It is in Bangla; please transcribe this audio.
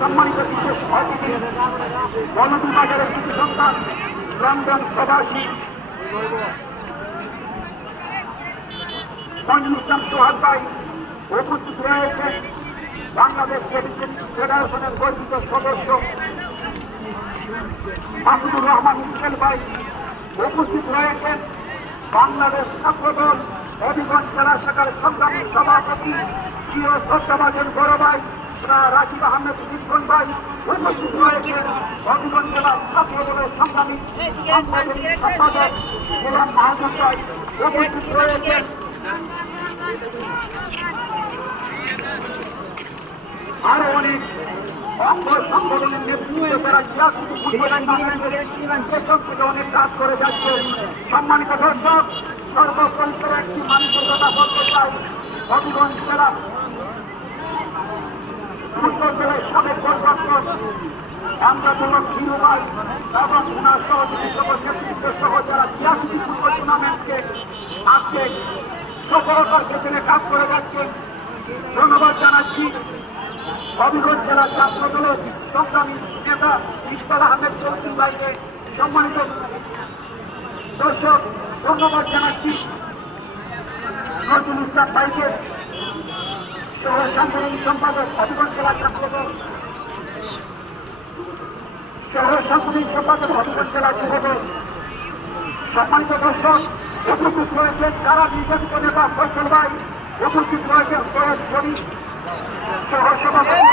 সম্মানিত বিশেষ অতিথি বনবিভাগের কিছু সন্তান লন্ডন প্রবাসী মঞ্জুর ইসলাম সোহাগ ভাই উপস্থিত রয়েছেন। বাংলাদেশ ফেডারেশনের গর্বিত সদস্য মাহমুদুর রহমান ইসমাইল ভাই উপস্থিত রয়েছেন। বাংলাদেশ ছাত্রদল হবিগঞ্জ জেলা শাখার সংগ্রামী সভাপতি প্রিয় শ্রদ্ধাভাজন বড় ভাই রাকিব আহমেদ ইসলাম ভাই উপস্থিত রয়েছেন। হবিগঞ্জ জেলা ছাত্রদলের সংগ্রামী সম্পাদক গোলাম মাহমুদ ভাই উপস্থিত রয়েছেন। আরো অনেক অঙ্গ সংগঠনের নেতৃত্বে তারা অনেক কাজ করে যাচ্ছে। সম্মানিত দর্শক, সর্বপরিসরে একটি মানুষের কথা বলতে চাই। হবিগঞ্জ জেলা উত্তর জেলার সাবেক পরিদর্শক আমরা যখন ধীরুভাই এবং ওনার সহযোগী সকল নেতৃত্ব সহ যারা ৮৬ ফুটবল টুর্নামেন্টকে আজকে সফলতার পেছনে কাজ করে যাচ্ছে, ধন্যবাদ জানাচ্ছি। হবিগঞ্জ জেলা ছাত্র দলের সংগ্রামী নেতা ইকবাল আহমেদ চৌধুরী ভাইকে, সম্মানিত দর্শক ধন্যবাদ জানাচ্ছি। নজরুল ইসলাম ভাইকে, সাংগঠনিক সম্পাদক হবিগঞ্জ জেলা ছাত্র দল, সাংগঠনিক সম্পাদক হবিগঞ্জ জেলা যুব দল। সম্মানিত দর্শক, উপস্থিত রয়েছেন যারা নির্বাচিত নেতা ফয়সল ভাই, উপস্থিত রয়েছেন সৈয়দ শরীফ সহ সভাপতি